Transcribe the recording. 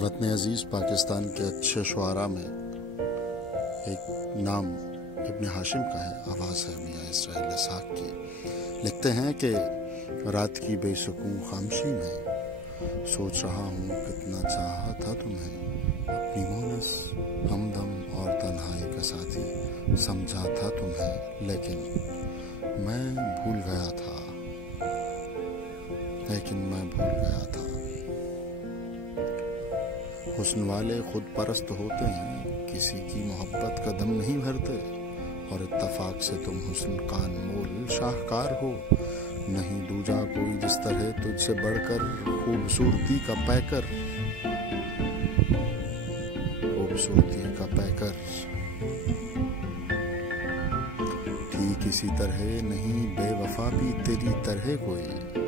वतन अजीज पाकिस्तान के अच्छे शुआरा में एक नाम इब्न हाशिम का है, आवाज़ है मियाँ इसराइल साक की। लिखते हैं कि रात की बेसुकून खामोशी में सोच रहा हूँ कितना चाहा था तुम्हें, अपनी मोनस हमदम और तन्हाई का साथी समझा था तुम्हें, लेकिन मैं भूल गया था। हुस्न वाले खुद परस्त होते हैं, किसी की मोहब्बत का दम नहीं भरते, और इत्तफाक से तुम हुस्न का अनमोल शाहकार हो। नहीं दूजा कोई जिस तरह तुझसे बढ़कर, खूबसूरती का पैकर थी किसी तरह नहीं बेवफा भी तेरी तरह कोई।